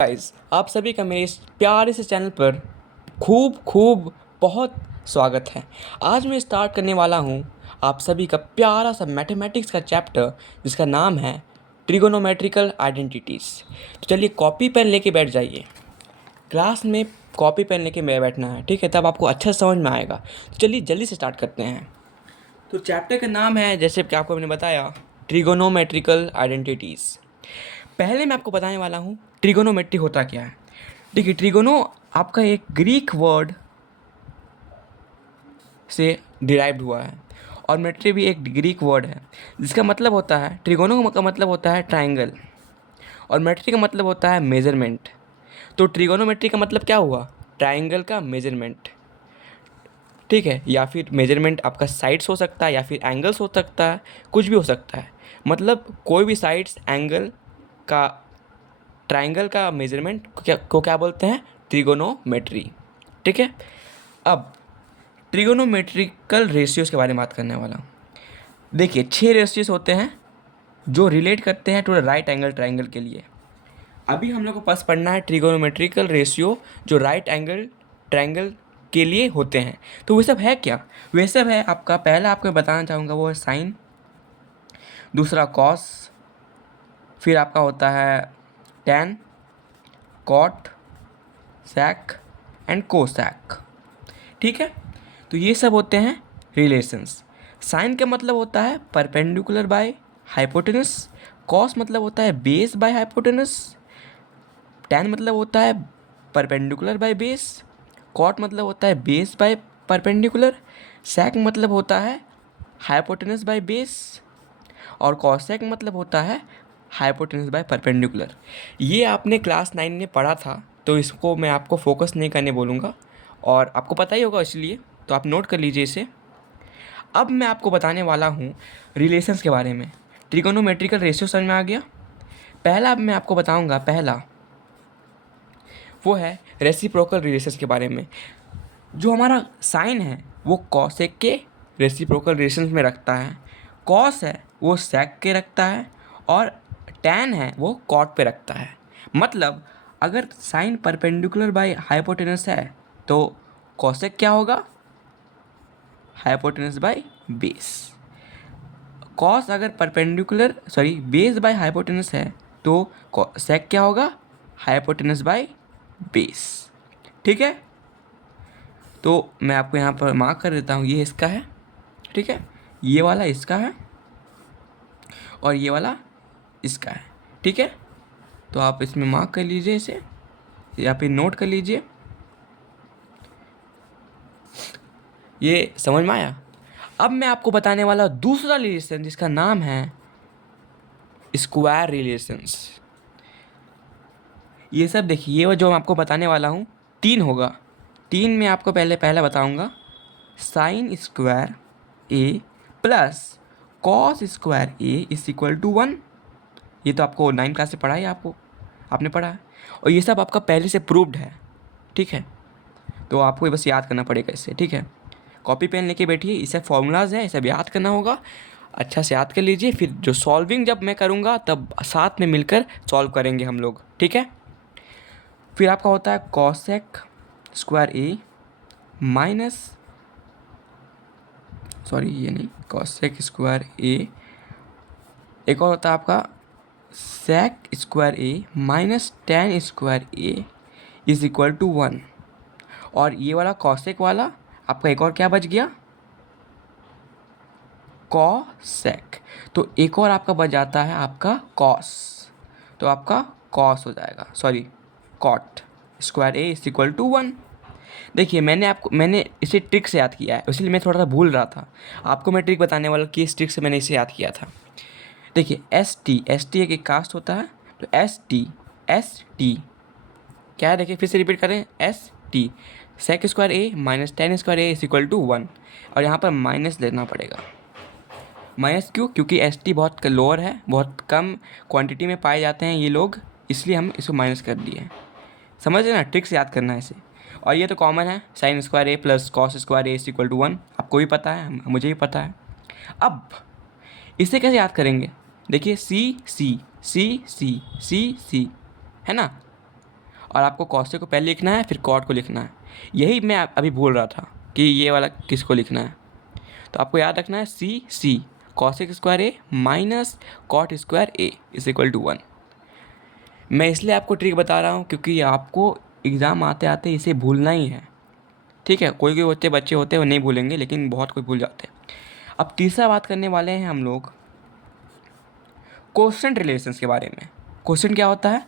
Guys, आप सभी का मेरे इस प्यारे से चैनल पर खूब बहुत स्वागत है। आज मैं स्टार्ट करने वाला हूँ आप सभी का प्यारा सा मैथमेटिक्स का चैप्टर जिसका नाम है ट्रिगोनोमेट्रिकल आइडेंटिटीज़। तो चलिए कॉपी पेन लेके बैठ जाइए। क्लास में कॉपी पेन लेके बैठना है, ठीक है? तब आपको अच्छा समझ में आएगा। तो चलिए जल्दी से स्टार्ट करते हैं। तो चैप्टर का नाम है, जैसे कि आपको मैंने बताया, ट्रिगोनोमेट्रिकल आइडेंटिटीज़। पहले मैं आपको बताने वाला हूँ ट्रिगोनोमेट्री होता क्या है। देखिए, ट्रिगोनो आपका एक ग्रीक वर्ड से डिराइव्ड हुआ है और मेट्री भी एक ग्रीक वर्ड है जिसका मतलब होता है, ट्रिगोनो का मतलब होता है ट्रायंगल और मेट्री का मतलब होता है मेजरमेंट। तो ट्रिगोनोमेट्री का मतलब क्या हुआ? ट्रायंगल का मेजरमेंट, ठीक है? या फिर मेजरमेंट आपका साइड्स हो सकता है या फिर एंगल्स हो सकता है, कुछ भी हो सकता है। मतलब कोई भी साइड्स एंगल का, ट्रायंगल का मेजरमेंट क्या बोलते हैं? ट्रिगोनोमेट्री, ठीक है? अब ट्रिगोनोमेट्रिकल रेशियोज़ के बारे में बात करने वाला हूँ। देखिए, 6 रेशियोज़ होते हैं जो रिलेट करते हैं to the right angle triangle के लिए। अभी हम लोग को पास पढ़ना है ट्रिगोनोमेट्रिकल रेशियो जो राइट एंगल ट्रायंगल के लिए होते हैं। तो वो सब है क्या? वे सब है आपका, पहला आपको बताना चाहूँगा वो है साइन, दूसरा कॉस, फिर आपका होता है tan, cot, sec and cosec, ठीक है? तो ये सब होते हैं रिलेशंस। साइन का मतलब होता है परपेंडिकुलर बाय हाइपोटेनस, कॉस मतलब होता है बेस बाय हाइपोटेनस, टैन मतलब होता है परपेंडिकुलर बाय बेस, कॉट मतलब होता है बेस बाय परपेंडिकुलर, सैक मतलब होता है हाइपोटेनस बाय बेस और कॉसेक मतलब होता है हाइपोटेनस बाय परपेंडिकुलर। ये आपने क्लास 9 में पढ़ा था, तो इसको मैं आपको फोकस नहीं करने बोलूँगा और आपको पता ही होगा, इसलिए तो आप नोट कर लीजिए इसे। अब मैं आपको बताने वाला हूँ रिलेशंस के बारे में। ट्रिगोनोमेट्रिकल रेशियो समझ में आ गया? पहला अब मैं आपको बताऊँगा, पहला वो है रेसिप्रोकल रिलेशंस के बारे में। जो हमारा साइन है वो कॉसेक के रेसिप्रोकल रिलेशंस में रखता है, कॉस है वो सेक के रखता है और टैन है वो कॉट पे रखता है। मतलब अगर साइन परपेंडिकुलर बाय हाइपोटेनस है तो कॉसेक क्या होगा? Hypotenuse by base. कॉस अगर परपेंडिकुलर बेस बाय हाइपोटेनस है तो सेक क्या होगा? हाइपोटेनस बाय बेस, ठीक है? तो मैं आपको यहाँ पर मार्क कर देता हूँ, ये इसका है, ठीक है? ये वाला इसका है और ये वाला इसका है, ठीक है? तो आप इसमें मार्क कर लीजिए इसे या फिर नोट कर लीजिए। ये समझ में आया? अब मैं आपको बताने वाला दूसरा रिलेशन जिसका नाम है स्क्वायर रिलेशंस। ये सब देखिए, ये जो मैं आपको बताने वाला हूँ 3 होगा। 3 में आपको पहला बताऊँगा, sin square A plus cos square A is equal to 1। ये तो आपको 9 क्लास से पढ़ा है, आपने पढ़ा है और ये सब आपका पहले से प्रूव्ड है, ठीक है? तो आपको ये बस याद करना पड़ेगा इससे, ठीक है? कॉपी पेन लेके बैठिए, ये सब फॉर्मूलाज है, ये सब याद करना होगा। अच्छा से याद कर लीजिए, फिर जो सॉल्विंग जब मैं करूँगा तब साथ में मिलकर सॉल्व करेंगे हम लोग, ठीक है? फिर आपका होता है कॉसेक स्क्वायर ए माइनस, ये नहीं, कॉसेक स्क्वायर ए, एक और होता है आपका sec square A minus tan square A is equal to 1। और ये वाला कॉसेक वाला आपका एक और क्या बच गया? कॉसेक। तो एक और आपका बच जाता है आपका कॉस, तो आपका कॉस हो जाएगा, cot square A is equal to 1। देखिए, मैंने इसे ट्रिक से याद किया है, इसलिए मैं थोड़ा सा भूल रहा था। आपको मैं ट्रिक बताने वाला कि इस ट्रिक से मैंने इसे याद किया था। देखिए, एस टी एक कास्ट होता है, तो एस टी क्या है? देखिए फिर से रिपीट करें, S T sec square A minus tan square A is equal to 1 और यहाँ पर माइनस लेना पड़ेगा। माइनस क्यों? क्योंकि एस टी बहुत लोअर है, बहुत कम क्वांटिटी में पाए जाते हैं ये लोग, इसलिए हम इसको माइनस कर दिए। समझ रहे ना? ट्रिक से याद करना है इसे। और ये तो कॉमन है, sin square A plus cos square A is equal to 1, आपको भी पता है, मुझे भी पता है। अब इसे कैसे याद करेंगे? देखिए, सी सी सी सी सी सी है ना, और आपको कॉसेक को पहले लिखना है, फिर कॉट को लिखना है। यही मैं अभी भूल रहा था कि ये वाला किसको लिखना है। तो आपको याद रखना है C cosec square A minus cot square A is equal to 1। मैं इसलिए आपको ट्रिक बता रहा हूँ क्योंकि आपको एग्ज़ाम आते आते इसे भूलना ही है, ठीक है। कोई कोई बच्चे होते हैं वो नहीं भूलेंगे, लेकिन बहुत कोई भूल जाते हैं। अब तीसरा बात करने वाले हैं हम लोग क्वोशंट रिलेशंस के बारे में। क्वोशंट क्या होता है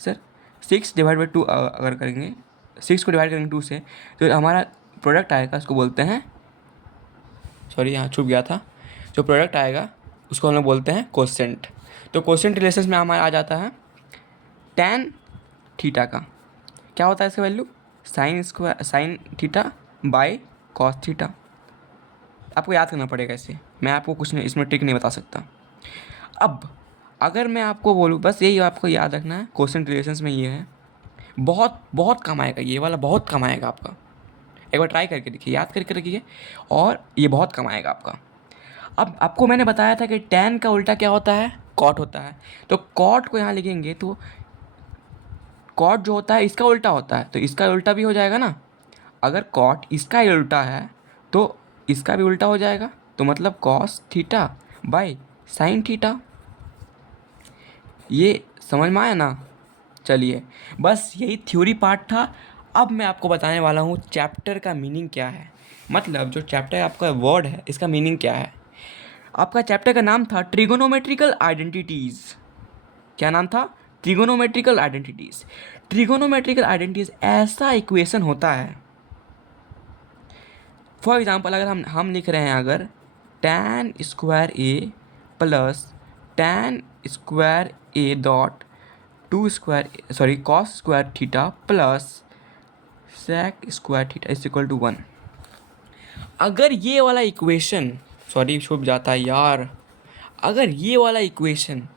सर? 6 डिवाइड बाई 2 अगर करेंगे, 6 को डिवाइड करेंगे 2 से, तो हमारा प्रोडक्ट आएगा, उसको बोलते हैं, सॉरी यहाँ छुप गया था, जो प्रोडक्ट आएगा उसको हम लोग बोलते हैं क्वोशंट। तो क्वोशंट रिलेशंस में हमारा आ जाता है tan थीटा का क्या होता है इसका value, sine theta by cos theta. आपको याद करना पड़ेगा इसे, मैं आपको कुछ नहीं इसमें ट्रिक नहीं बता सकता। अब अगर मैं आपको बोलूँ, बस यही आपको याद रखना है, क्वोशंट रिलेशंस में ये है, बहुत बहुत कम आएगा, ये वाला बहुत कम आएगा आपका। एक बार ट्राई करके देखिए, याद करके रखिए, और ये बहुत कम आएगा आपका। अब आपको मैंने बताया था कि tan का उल्टा क्या होता है, कॉट होता है। तो कॉट को यहाँ लिखेंगे तो कॉट जो होता है इसका उल्टा होता है, तो इसका उल्टा भी हो जाएगा ना। अगर कॉट इसका ही उल्टा है तो इसका भी उल्टा हो जाएगा, तो मतलब cos theta by sine theta. ये समझ में आया ना? चलिए, बस यही थ्योरी पार्ट था। अब मैं आपको बताने वाला हूँ चैप्टर का मीनिंग क्या है, मतलब जो चैप्टर आपका वर्ड है इसका मीनिंग क्या है। आपका चैप्टर का नाम था ट्रिगोनोमेट्रिकल आइडेंटिटीज़। क्या नाम था? Trigonometrical identities. ट्रिगोनोमेट्रिकल आइडेंटिटीज़ ऐसा इक्वेशन होता है, फॉर एग्जांपल अगर हम लिख रहे हैं, अगर tan square A plus tan square A dot cos square theta plus sec square theta is equal to 1। अगर ये वाला इक्वेशन, सॉरी छुप जाता है यार, अगर ये वाला इक्वेशन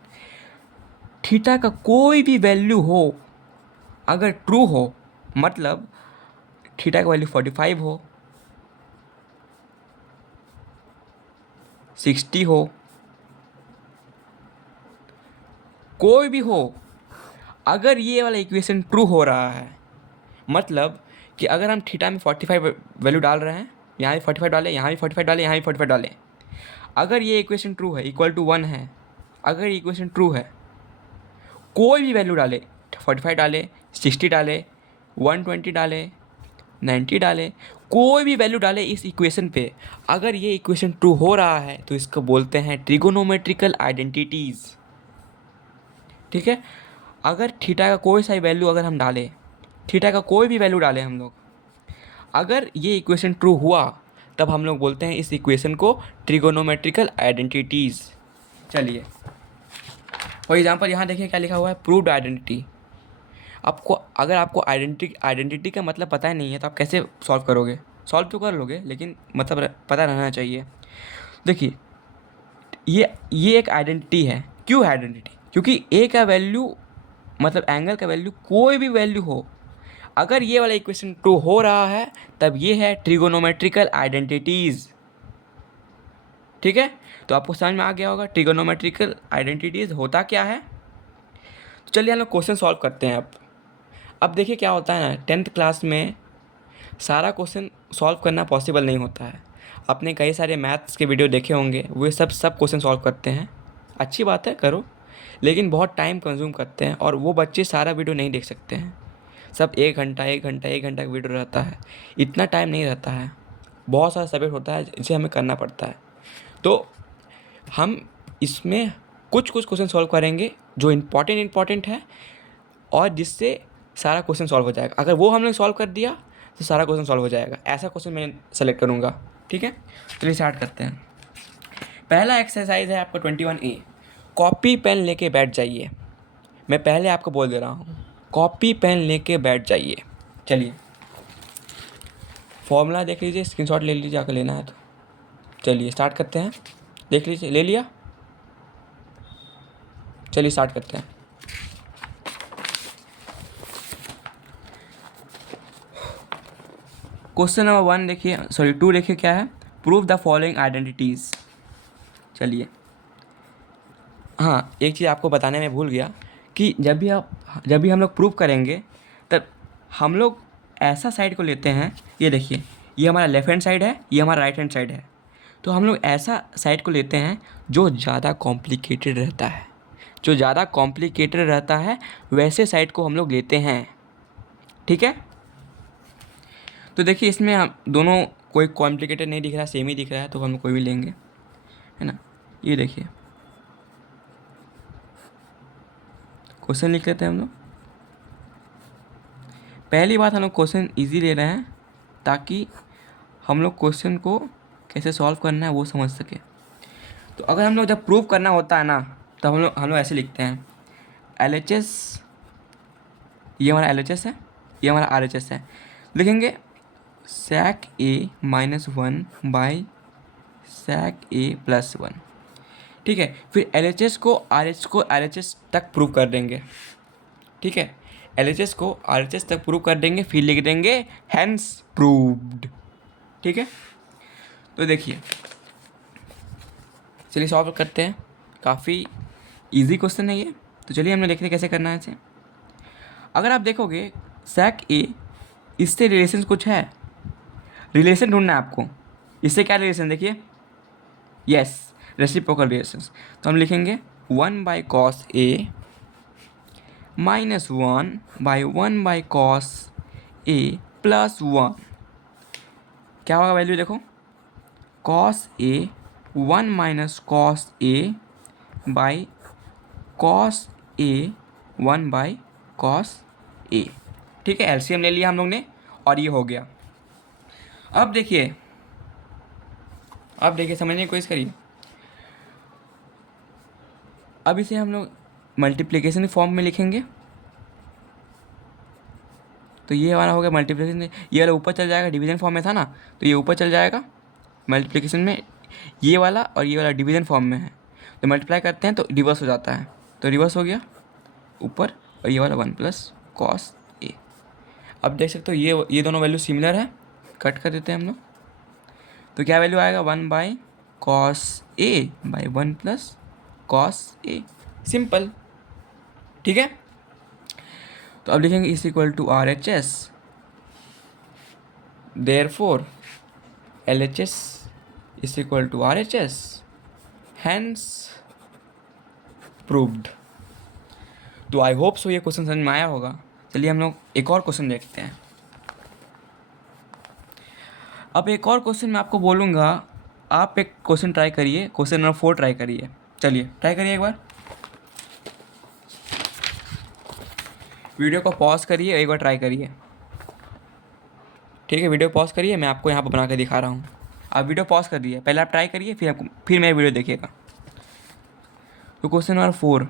थीटा का कोई भी वैल्यू हो, अगर ट्रू हो, मतलब थीटा का वैल्यू 45 हो, 60 हो, कोई भी हो, अगर ये वाला इक्वेशन ट्रू हो रहा है, मतलब कि अगर हम थीटा में 45 वैल्यू डाल रहे हैं, यहाँ भी 45 डालें, यहाँ भी 45 डालें, यहाँ भी 45 डालें, अगर ये इक्वेशन ट्रू है, इक्वल टू 1 है, अगर ये इक्वेशन ट्रू है, कोई भी वैल्यू डाले, 45 डाले, 60 डाले, 120 डाले, 90 डाले, कोई भी वैल्यू डाले इस इक्वेशन पे, अगर ये इक्वेशन ट्रू हो रहा है तो इसको बोलते हैं ट्रिगोनोमेट्रिकल आइडेंटिटीज़, ठीक है। अगर थीटा का कोई सा वैल्यू अगर हम डालें, थीटा का कोई भी वैल्यू डालें हम लोग, अगर ये इक्वेशन ट्रू हुआ तब हम लोग बोलते हैं इस इक्वेशन को ट्रिगोनोमेट्रिकल आइडेंटिटीज़। चलिए फॉर एग्जांपल यहाँ देखिए क्या लिखा हुआ है, प्रूव्ड आइडेंटिटी। आपको अगर आपको आइडेंटिटी का मतलब पता ही नहीं है तो आप कैसे सॉल्व करोगे? सॉल्व तो कर लोगे, लेकिन मतलब पता रहना चाहिए। देखिए ये एक आइडेंटिटी है। क्यों आइडेंटिटी? क्योंकि ए का वैल्यू, मतलब एंगल का वैल्यू, कोई भी वैल्यू हो, अगर ये वाला इक्वेशन ट्रू हो रहा है तब ये है ट्रिगोनोमेट्रिकल आइडेंटिटीज़, ठीक है। तो आपको समझ में आ गया होगा ट्रिगोनोमेट्रिकल आइडेंटिटीज़ होता क्या है। तो चलिए हम लोग क्वेश्चन सॉल्व करते हैं। अब देखिए क्या होता है ना, 10th क्लास में सारा क्वेश्चन सॉल्व करना पॉसिबल नहीं होता है। आपने कई सारे मैथ्स के वीडियो देखे होंगे, वे सब क्वेश्चन सॉल्व करते हैं, अच्छी बात है करो, लेकिन बहुत टाइम कंज्यूम करते हैं और वो बच्चे सारा वीडियो नहीं देख सकते हैं। सब 1 घंटा का वीडियो रहता है, इतना टाइम नहीं रहता है, बहुत सारा सब्जेक्ट होता है जिसे हमें करना पड़ता है। तो हम इसमें कुछ क्वेश्चन सॉल्व करेंगे जो इम्पॉर्टेंट है और जिससे सारा क्वेश्चन सॉल्व हो जाएगा। अगर वो हमने सॉल्व कर दिया तो सारा क्वेश्चन सॉल्व हो जाएगा, ऐसा क्वेश्चन मैं सेलेक्ट करूँगा, ठीक है। चलिए स्टार्ट करते हैं। पहला एक्सरसाइज है आपका 21A। कॉपी पेन लेके बैठ जाइए। मैं पहले आपको बोल दे रहा हूँ, कॉपी पेन लेके बैठ जाइए। चलिए फॉर्मूला देख लीजिए, स्क्रीनशॉट ले लीजिए अगर लेना है तो। चलिए स्टार्ट करते हैं, देख लीजिए, ले लिया? चलिए स्टार्ट करते हैं। क्वेश्चन नंबर 1 देखिए, सॉरी 2 देखिए क्या है, प्रूव द फॉलोइंग आइडेंटिटीज़। चलिए हाँ, एक चीज़ आपको बताने में भूल गया कि जब भी हम लोग प्रूव करेंगे तब हम लोग ऐसा साइड को लेते हैं, ये देखिए, ये हमारा लेफ़्ट हैंड साइड है, ये हमारा राइट हैंड साइड है। तो हम लोग ऐसा साइड को लेते हैं जो ज़्यादा कॉम्प्लिकेटेड रहता है। जो ज़्यादा कॉम्प्लिकेटेड रहता है वैसे साइड को हम लोग लेते हैं, ठीक है। तो देखिए इसमें हम दोनों, कोई कॉम्प्लिकेटेड नहीं दिख रहा है, सेम ही दिख रहा है, तो हम लोग कोई भी लेंगे, है ना। ये देखिए, क्वेश्चन लिख लेते हैं हम लोग। पहली बात, हम लोग क्वेश्चन इजी ले रहे हैं ताकि हम लोग क्वेश्चन को कैसे सॉल्व करना है वो समझ सके। तो अगर हम लोग जब प्रूव करना होता है ना, तब हम लोग ऐसे लिखते हैं, LHS, ये हमारा LHS है, ये हमारा RHS है। लिखेंगे sec A -1 by sec A +1, ठीक है। फिर LHS को RHS तक प्रूव कर देंगे, ठीक है। LHS को RHS तक प्रूव कर देंगे, फिर लिख देंगे हैंस प्रूव्ड, ठीक है। तो देखिए, चलिए सॉल्व करते हैं। काफ़ी इजी क्वेश्चन है ये, तो चलिए हम लोग देखते हैं कैसे करना है इसे। अगर आप देखोगे sec A, इससे रिलेशन कुछ है, रिलेशन ढूंढना है आपको। इससे क्या रिलेशन, देखिए, यस, रेसिप्रोकल रिलेशंस। तो हम लिखेंगे 1/cos A -1/1/cos A +1, क्या होगा वैल्यू, देखो, cos A 1 - cos A by cos A 1/cos A, ठीक है। एलसीएम ले लिया हम लोग ने और ये हो गया। अब देखिए समझने की कोशिश करिए। अब इसे हम लोग मल्टीप्लिकेशन फॉर्म में लिखेंगे, तो ये हमारा हो गया मल्टीप्लिकेशन। ये वाला ऊपर चल जाएगा, डिवीजन फॉर्म में था ना, तो ये ऊपर चल जाएगा मल्टीप्लिकेशन में, ये वाला और ये वाला डिवीजन फॉर्म में है, तो मल्टीप्लाई करते हैं तो रिवर्स हो जाता है, तो रिवर्स हो गया ऊपर, और ये वाला 1 + cos A। अब देख सकते हो ये दोनों वैल्यू सिमिलर है, कट कर देते हैं हम लोग, तो क्या वैल्यू आएगा, 1/cos A by 1 + cos A, simple, ठीक है। तो अब लिखेंगे is equal to RHS, therefore LHS is equal to RHS, hence proved. तो आई होप सो ये क्वेश्चन समझ में आया होगा। चलिए हम लोग एक और क्वेश्चन देखते हैं। अब एक और क्वेश्चन मैं आपको बोलूँगा, आप एक क्वेश्चन ट्राई करिए, क्वेश्चन नंबर 4 ट्राई करिए। चलिए ट्राई करिए एक बार, वीडियो को पॉज करिए, एक बार ट्राई करिए, ठीक है। वीडियो पॉज करिए, मैं आपको यहाँ पर बना के दिखा रहा हूँ। आप वीडियो पॉज कर दिए, पहले आप ट्राई करिए, फिर मेरा वीडियो देखिएगा। तो question number 4,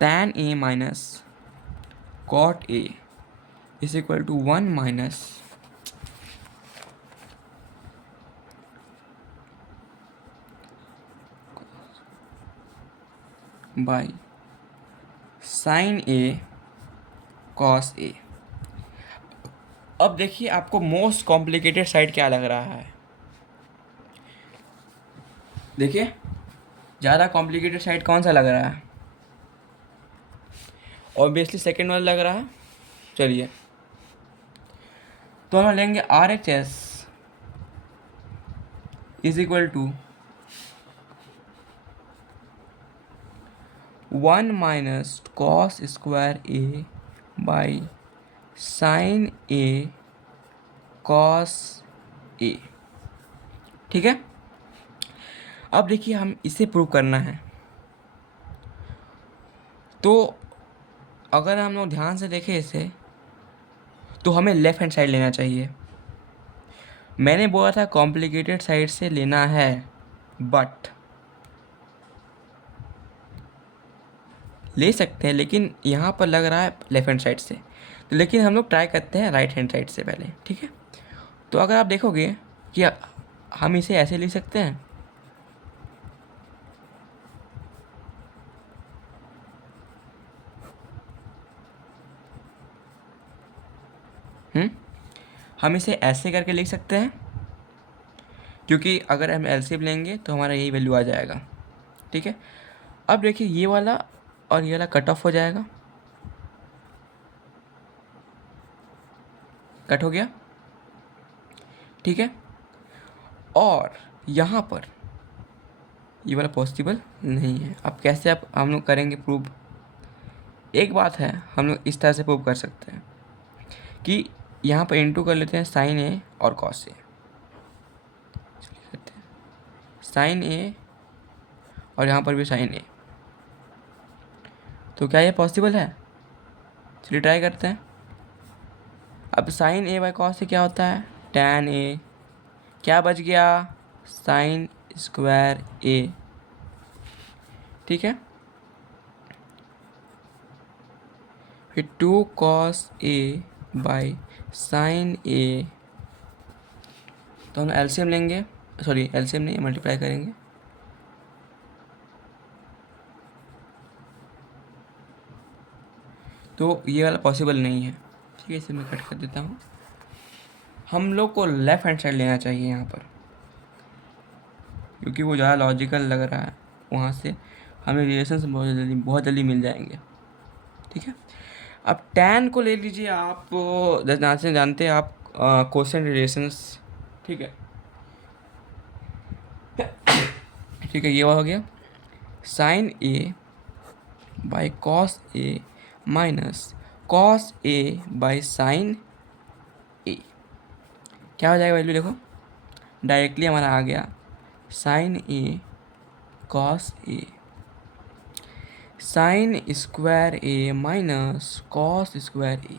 tan A - cot A is equal to 1 - by sin A cos A। अब देखिए आपको मोस्ट कॉम्प्लिकेटेड साइड क्या लग रहा है, देखिए ज़्यादा कॉम्प्लिकेटेड साइड कौन सा लग रहा है, ऑब्वियसली सेकेंड वाला लग रहा है। चलिए तो हम लेंगे RHS is equal to 1 - cos square A by sin A cos A, ठीक है। अब देखिए हम इसे प्रूव करना है, तो अगर हम लोग ध्यान से देखें इसे, तो हमें लेफ़्ट हैंड साइड लेना चाहिए। मैंने बोला था कॉम्प्लिकेटेड साइड से लेना है, बट ले सकते हैं, लेकिन यहाँ पर लग रहा है लेफ़्ट हैंड साइड से, तो लेकिन हम लोग ट्राई करते हैं राइट हैंड साइड से पहले, ठीक है। तो अगर आप देखोगे कि हम इसे ऐसे लिख सकते हैं, हम इसे ऐसे करके लिख सकते हैं, क्योंकि अगर हम एलसीएम लेंगे तो हमारा यही वैल्यू आ जाएगा, ठीक है। अब देखिए ये वाला और ये वाला कट ऑफ हो जाएगा, कट हो गया, ठीक है। और यहाँ पर ये वाला पॉसिबल नहीं है। अब कैसे आप हम लोग करेंगे प्रूव? एक बात है, हम लोग इस तरह से प्रूव कर सकते हैं कि यहाँ पर इंटू कर लेते हैं साइन ए और कॉस ए, साइन ए और यहाँ पर भी साइन ए। तो क्या ये पॉसिबल है? चलिए ट्राई करते हैं। अब साइन ए बाई कॉस से क्या होता है? Tan A. क्या बच गया? साइन स्क्वायर ए, ठीक है। फिर 2 कॉस ए बाई साइन ए, तो हम एलसीएम लेंगे, सॉरी एलसीएम नहीं, मल्टीप्लाई करेंगे। तो ये वाला पॉसिबल नहीं है, ठीक है। इसे मैं कट कर देता हूँ। हम लोग को लेफ़्ट हैंड साइड लेना चाहिए यहाँ पर, क्योंकि वो ज़्यादा लॉजिकल लग रहा है। वहाँ से हमें रिलेशन बहुत जल्दी मिल जाएंगे, ठीक है। अब टैन को ले लीजिए आप, जैसे जानते हैं आप क्वेश्चन रिलेशंस, ठीक है। ठीक है, ये हो गया sine A by cos A minus cos A by sine A. क्या हो जाएगा वैल्यू देखो, डायरेक्टली हमारा आ गया sine A cos A, sine square A minus cos square A,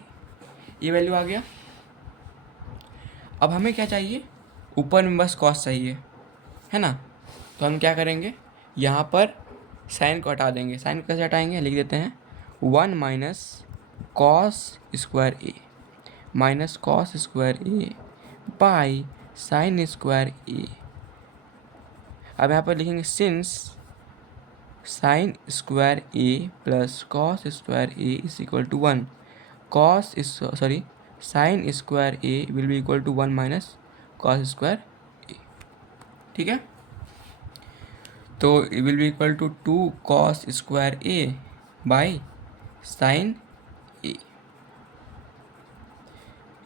ये वैल्यू आ गया। अब हमें क्या चाहिए? ऊपर में बस कॉस चाहिए, है ना। तो हम क्या करेंगे, यहाँ पर साइन को हटा देंगे। साइन कैसे हटाएंगे? लिख देते हैं 1 minus cos square A minus cos square A by sine square A. अब यहाँ पर लिखेंगे since sine square A plus cos square A is equal to 1, cos sorry sine square A will be equal to 1 minus cos square A, ठीक है। तो it will be equal to 2 cos square a by sin a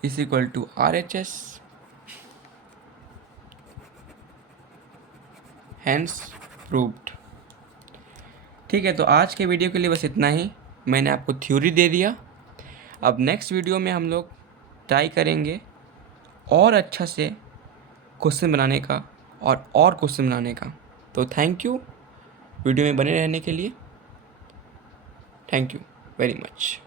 is equal to RHS, hence proved। ठीक है, तो आज के video के लिए बस इतना ही। मैंने आपको थ्योरी दे दिया। अब नेक्स्ट वीडियो में हम लोग ट्राई करेंगे और अच्छा से क्वेश्चन बनाने का और क्वेश्चन बनाने का। तो थैंक यू वीडियो में बने रहने के लिए। Thank you very much.